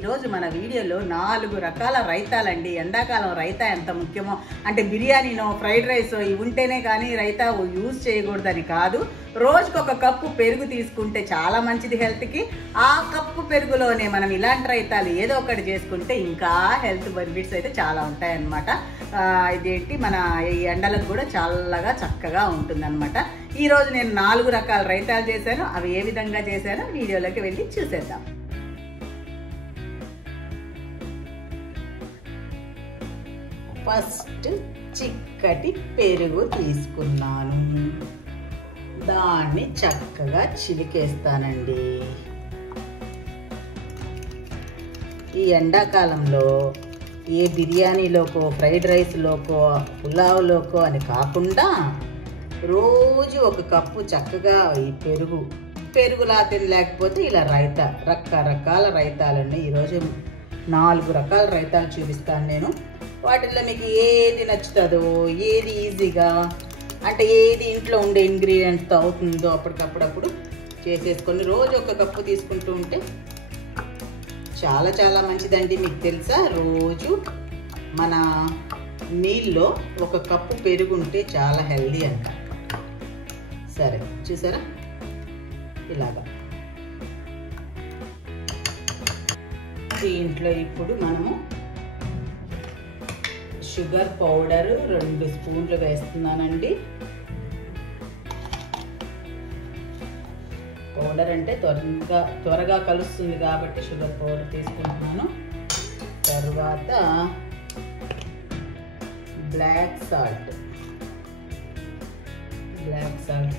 ఈరోజు మన వీడియోలో 4 రకాల రైతాలండి. ఎండాకాలం రైతా ఎంత ముఖ్యమో, అంటే బిర్యానీనో ఫ్రైడ్ రైస్ ఇవి ఉంటేనే కానీ రైతా యూజ్ చేయకూడదని కాదు. రోజుకొక కప్పు పెరుగు తీసుకుంటే చాలా మంచిది హెల్త్కి. ఆ కప్పు పెరుగులోనే మనం ఇలాంటి రైతాలు ఏదో ఒకటి చేసుకుంటే ఇంకా హెల్త్ బెనిఫిట్స్ అయితే చాలా ఉంటాయన్నమాట. ఇదేంటి మన ఈ ఎండలకు కూడా చాలా చక్కగా ఉంటుందన్నమాట. ఈరోజు నేను 4 రకాల రైతాలు చేశాను. అవి ఏ విధంగా చేశానో వీడియోలోకి వెళ్ళి చూసేద్దాం. ఫస్ట్ చిక్కటి పెరుగు తీసుకున్నాను. దాన్ని చక్కగా చిలికేస్తానండి. ఈ ఎండాకాలంలో ఏ బిర్యానీలోకో ఫ్రైడ్ రైస్లోకో పులావ్లోకో అని కాకుండా రోజు ఒక కప్పు చక్కగా ఈ పెరుగులా తినలేకపోతే ఇలా రైతా, రకరకాల రైతాలు ఉన్నాయి. ఈరోజు 4 రకాల రైతాలు చూపిస్తాను నేను. వాటిల్లో మీకు ఏది నచ్చుతుందో, ఏది ఈజీగా, అంటే ఏది ఇంట్లో ఉండే ఇంగ్రీడియంట్స్తో అవుతుందో అప్పటికప్పుడప్పుడు చేసేసుకొని రోజు ఒక కప్పు తీసుకుంటూ ఉంటే చాలా చాలా మంచిదండి. మీకు తెలుసా, రోజు మన నీళ్ళలో ఒక కప్పు పెరుగుంటే చాలా హెల్దీ అంట. సరే చూసారా, ఇలాగా దీంట్లో ఇప్పుడు మనము షుగర్ పౌడర్ 2 స్పూన్లు వేస్తున్నానండి. పౌడర్ అంటే త్వరగా కలుస్తుంది కాబట్టి షుగర్ పౌడర్ తీసుకుంటున్నాను. తర్వాత బ్లాక్ సాల్ట్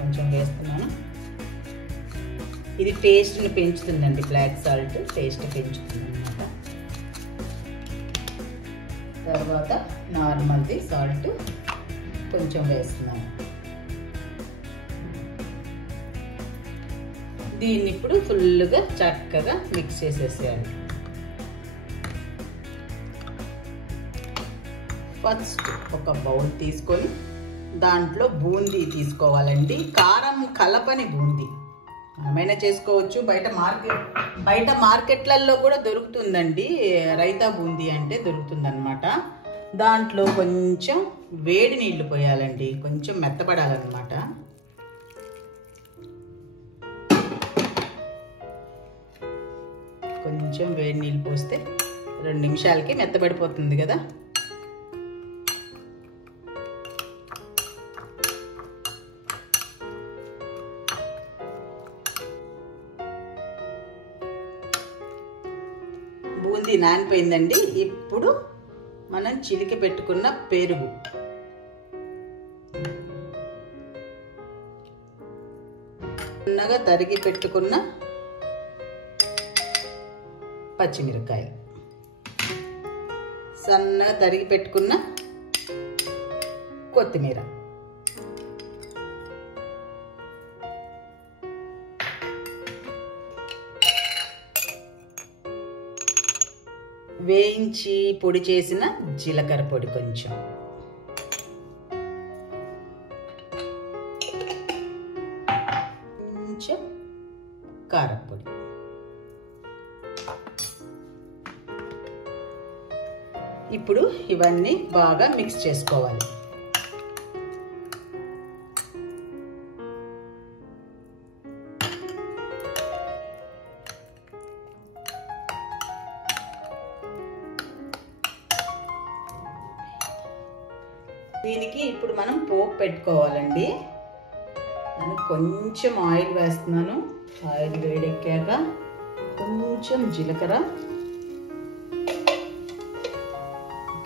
కొంచెం వేస్తున్నాను. ఇది టేస్ట్ని పెంచుతుందండి. బ్లాక్ సాల్ట్ టేస్ట్ పెంచుతుంది అన్నమాట. తర్వాత నార్మల్ది సాల్ట్ కొంచెం వేస్తున్నాను. దీన్ని ఇప్పుడు ఫుల్గా చక్కగా మిక్స్ చేసేసేయాలి. ఫస్ట్ ఒక బౌల్ తీసుకొని దాంట్లో బూందీ తీసుకోవాలండి. కారం కలపని బూందీ మనమైనా చేసుకోవచ్చు. బయట మార్కెట్లలో కూడా దొరుకుతుందండి. రైతా బూందీ అంటే దొరుకుతుందన్నమాట. దాంట్లో కొంచెం వేడి నీళ్లు పోయాలండి, కొంచెం మెత్తపడాలన్నమాట. కొంచెం వేడి నీళ్ళు పోస్తే 2 నిమిషాలకి మెత్తబడిపోతుంది కదా. బూందీ నానిపోయిందండి. ఇప్పుడు మనం చిలికి పెట్టుకున్న పెరుగు, సన్నగా తరిగి పెట్టుకున్న పచ్చిమిరపకాయలు, సన్నగా తరిగి పెట్టుకున్న కొత్తిమీర, వేయించి పొడి చేసిన జీలకర్ర పొడి, కొంచెం కారపొడి, ఇప్పుడు ఇవన్నీ బాగా మిక్స్ చేసుకోవాలి. దీనికి ఇప్పుడు మనం పోపు పెట్టుకోవాలండి. నేను కొంచెం ఆయిల్ వేస్తున్నాను. ఆయిల్ వేడెక్కాక కొంచెం జీలకర్ర,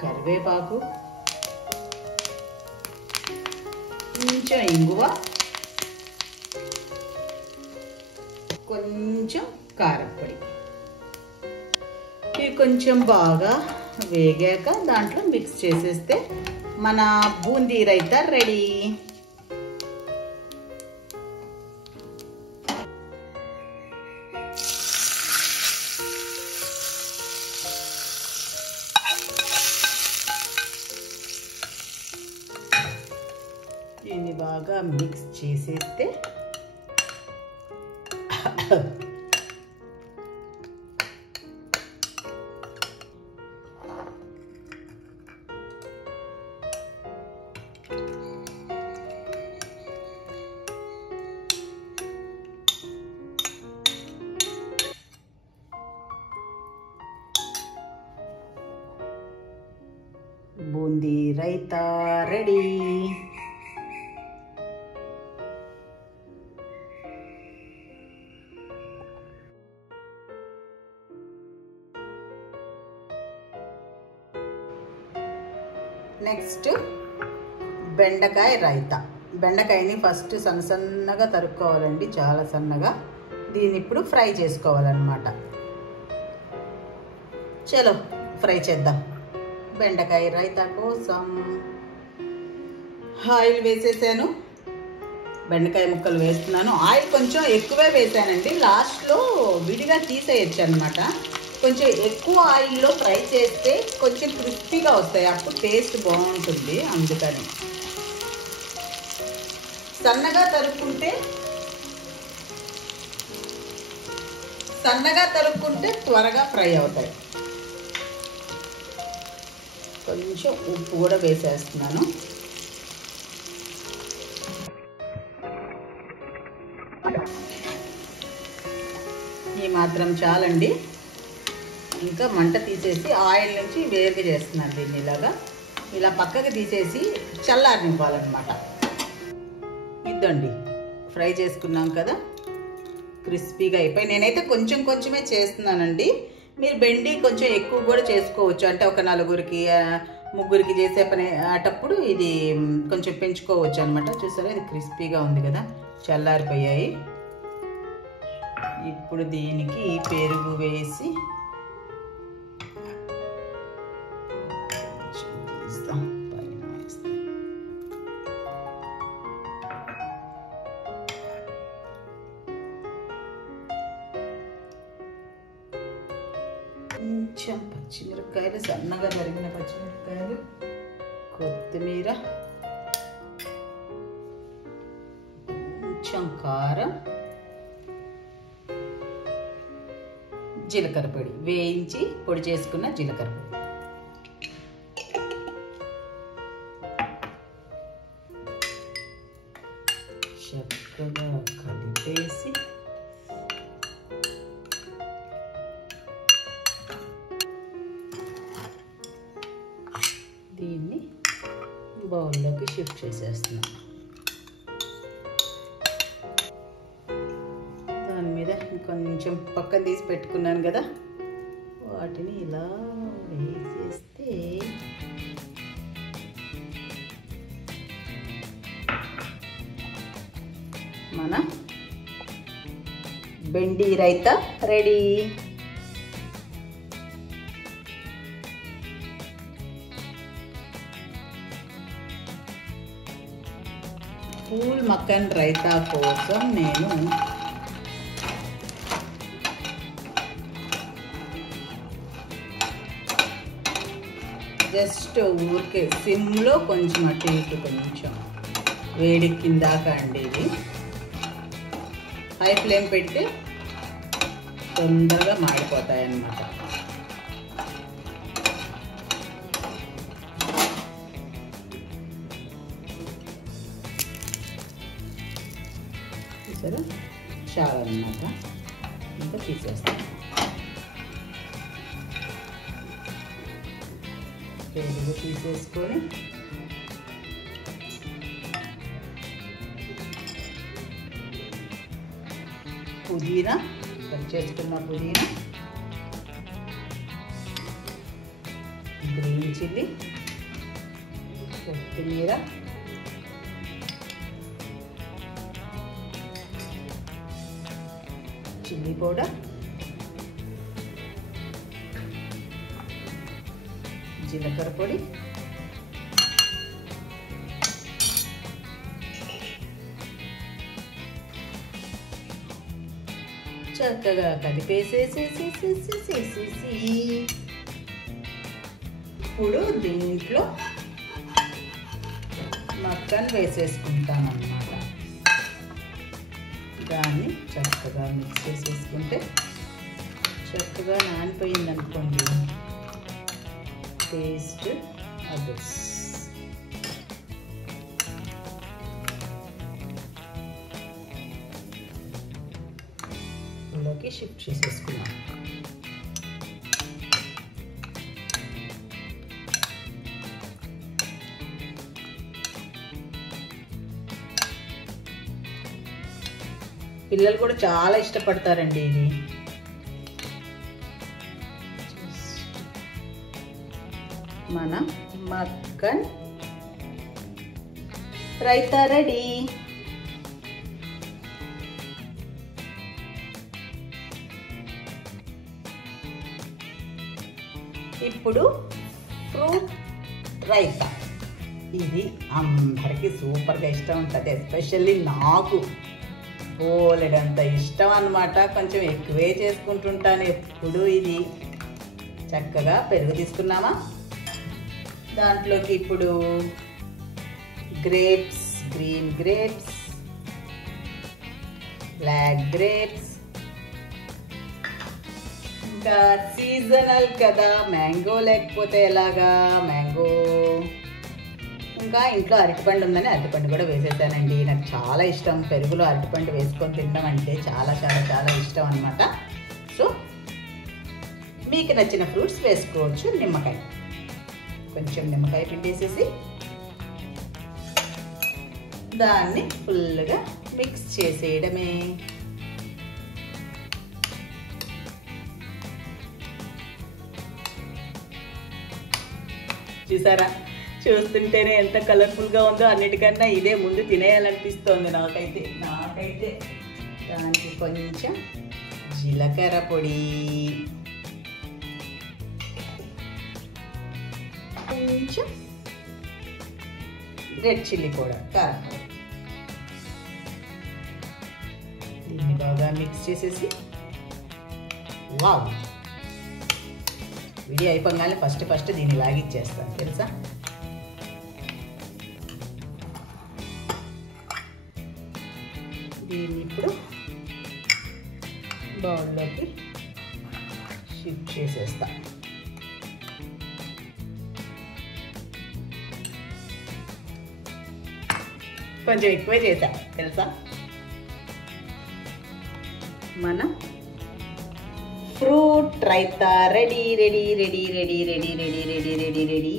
కరివేపాకు, కొంచెం ఇంగువ, కొంచెం కారపొడి. ఇవి కొంచెం బాగా వేగాక దాంట్లో మిక్స్ చేసేస్తే మన బూందీ రైతా రెడీ. దీన్ని బాగా మిక్స్ చేసేస్తే బూందీ రైతా రెడీ. నెక్స్ట్ బెండకాయ రైతా. బెండకాయని ఫస్ట్ సన్నగా తరుక్కోవాలండి, చాలా సన్నగా. దీన్ని ఇప్పుడు ఫ్రై చేసుకోవాలన్నమాట. చలో ఫ్రై చేద్దాం. బెండకాయ రైతా కోసం ఆయిల్ వేసేసాను, బెండకాయ ముక్కలు వేస్తున్నాను. ఆయిల్ కొంచెం ఎక్కువే వేసానండి, లాస్ట్లో విడిగా తీసేయచ్చు అనమాట. కొంచెం ఎక్కువ ఆయిల్లో ఫ్రై చేస్తే కొంచెం క్రిస్పీగా వస్తాయి, అప్పుడు టేస్ట్ బాగుంటుంది. అందుకని సన్నగా తరుక్కుంటే త్వరగా ఫ్రై అవుతాయి. కొంచెం ఉప్పు కూడా వేసేస్తున్నాను. ఈ మాత్రం చాలండి. ఇంకా మంట తీసేసి ఆయిల్ నుంచి వేరుగా చేస్తున్నాను దీన్ని. ఇలా పక్కకి తీసేసి చల్లారనివ్వాలన్నమాట. ఇద్దండి, ఫ్రై చేసుకున్నాం కదా, క్రిస్పీగా అయిపోయి. నేనైతే కొంచెమే చేస్తున్నానండి. మీరు బెండి కొంచెం ఎక్కువ కూడా చేసుకోవచ్చు, అంటే ఒక 4-3 చేసే పని అటప్పుడు ఇది కొంచెం పెంచుకోవచ్చు అనమాట. చూసారా, ఇది క్రిస్పీగా ఉంది కదా, చల్లారిపోయాయి. ఇప్పుడు దీనికి పెరుగు వేసి కొంచెం పచ్చిమిరపకాయలు, సన్నగా తరిగిన పచ్చిమిరపకాయలు, కొత్తిమీర, కొంచెం కారం, జీలకర్ర పొడి, వేయించి పొడి చేసుకున్న జీలకర్ర పొడి. చక్కగా కలిపేసి దీన్ని బౌల్లోకి షిఫ్ట్ చేసేస్తున్నాం. దాని మీద కొంచెం పక్కన తీసి పెట్టుకున్నాను కదా, వాటిని ఇలా వేసేస్తే మన బెండి రైతా రెడీ. పూల్ మక్కన్ రైతా కోసం నేను జస్ట్ ఊరికే సిమ్లో కొంచెం అటు ఇటు కొంచెం వేడెక్కిందాక అండి. ఇది హై ఫ్లేమ్ పెట్టి తొందరగా మాడిపోతాయి అన్నమాట. చూసారా, చాలా అన్నమాట. ఇంకా తీసేస్తాను. పెరుగు తీసేసుకొని పుదీనా, కట్ చేసుకున్న పుదీనా, గ్రీన్ చిల్లీ, కొత్తిమీర, చిల్లీ పౌడర్, జీలకర్ర పొడి, చక్కగా కలిపేసేసి ఇప్పుడు దీంట్లో మక్కన్ వేసేసుకుంటాం అన్నమాట. దాన్ని చక్కగా మిక్స్ చేసేసుకుంటే చక్కగా నానిపోయింది అనుకోండి, టేస్ట్ అదర్స్. ఇందులోకి షిఫ్ట్ చేసేసుకున్నాం. పిల్లలు కూడా చాలా ఇష్టపడతారండి ఇది. మన మక్కన్ రైతా రెడీ. ఇప్పుడు ఫ్రూట్ రైతా. ఇది అందరికీ సూపర్గా ఇష్టం ఉంటుంది, ఎస్పెషల్లీ నాకు బోలెడంత ఇష్టం అన్నమాట. కొంచెం ఎక్కువే చేసుకుంటుంటాను ఎప్పుడు. ఇది చక్కగా పెరుగు తీసుకున్నామా, దాంట్లోకి ఇప్పుడు grapes, green grapes, black grapes, ఇంకా సీజనల్ కదా మ్యాంగో, లేకపోతే ఎలాగా మ్యాంగో, ఇంకా ఇంట్లో అరటిపండు ఉందని అరటిపండు కూడా వేసేసానండి. నాకు చాలా ఇష్టం పెరుగులో అరటిపండు వేసుకొని తినడం అంటే చాలా చాలా చాలా ఇష్టం అన్నమాట. సో మీకు నచ్చిన ఫ్రూట్స్ వేసుకోవచ్చు. నిమ్మకాయ, కొంచెం నిమ్మకాయ పిండేసేసి దాన్ని ఫుల్గా మిక్స్ చేసేయడమే. చూసారా, చూస్తుంటేనే ఎంత కలర్ఫుల్గా ఉందో. అన్నిటికన్నా ఇదే ముందు తినేయాలనిపిస్తోంది నాకైతే. దానికి కొంచెం జీలకర్ర పొడి, కొంచెం రెడ్ చిల్లీ పౌడర్, కారం, దీన్ని బాగా మిక్స్ చేసేసి వావ్, వీడియో అయిపోగానే ఫస్ట్ దీన్ని లాగిచ్చేస్తాను తెలుసా. దీన్ని ఇప్పుడు బౌల్లోకి షిఫ్ట్ చేసేస్తా. కొంచెం ఎక్కువే చేసా తెలుసా. మన fruit raita ready ready ready ready ready ready ready ready ready.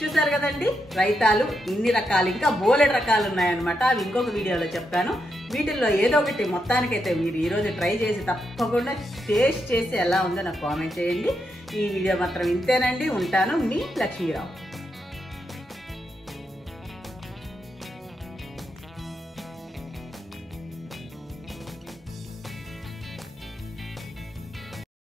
చూసారు కదండి, రైతాలు ఇన్ని రకాలు, ఇంకా బోలెడు రకాలు ఉన్నాయన్నమాట. అవి ఇంకొక వీడియోలో చెప్తాను. వీటిల్లో ఏదో ఒకటి మొత్తానికైతే మీరు ఈరోజు ట్రై చేసి తప్పకుండా టేస్ట్ చేసి ఎలా ఉందో నాకు కామెంట్ చేయండి. ఈ వీడియో మాత్రం ఇంతేనండి. ఉంటాను, మీ లక్ష్మీరావు.